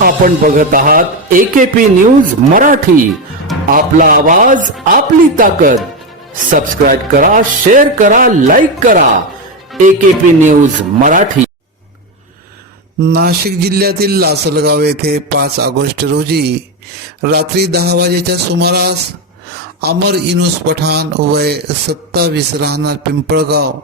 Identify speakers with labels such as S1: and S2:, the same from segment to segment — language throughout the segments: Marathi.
S1: आपण बघत आहात एकेपी न्यूज मराठी. आपला आवाज आपली ताकद. सबस्क्राईब करा शेअर करा लाईक करा. AKP news Marathi.
S2: नाशिक जिल्ह्यातील लासलगाव येथे पाच ऑगस्ट रोजी रात्री दहा वाजेच्या सुमारास अमर इनुस पठाण वय सत्तावीस राहणार पिंपळगाव.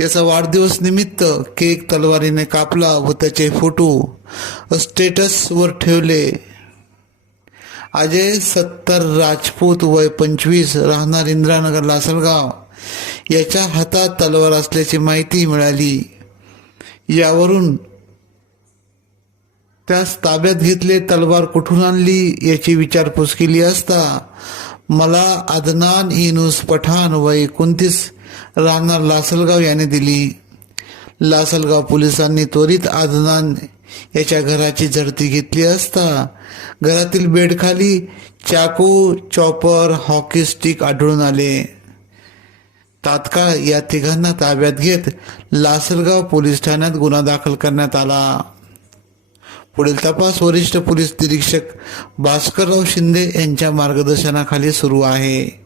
S2: याचा वाढदिवस निमित्त केक तलवारीने कापला व त्याचे फोटो स्टेटसवर ठेवले. अजय सत्तर राजपूत वय पंचवीस राहणार इंद्रानगर लासलगाव. याच्या हातात तलवार असल्याची माहिती मिळाली. यावरून त्यास ताब्यात घेतले तलवार कुठून आणली याची विचारपूस केली असता मला अदनान इनुस पठाण वय एकोणतीस राहणार लासलगाव याने दिली. लासलगाव पोलिसांनी त्वरित आदनान याच्या घराची झडती घेतली असता घरातील बेडखाली चाकू चॉपर हॉकी स्टिक आढळून आले. तात्काळ या तिघांना ताब्यात घेत लासलगाव पोलीस ठाण्यात गुन्हा दाखल करण्यात आला. पुढील तपास वरिष्ठ पोलीस निरीक्षक भास्करराव शिंदे यांच्या मार्गदर्शनाखाली सुरू आहे.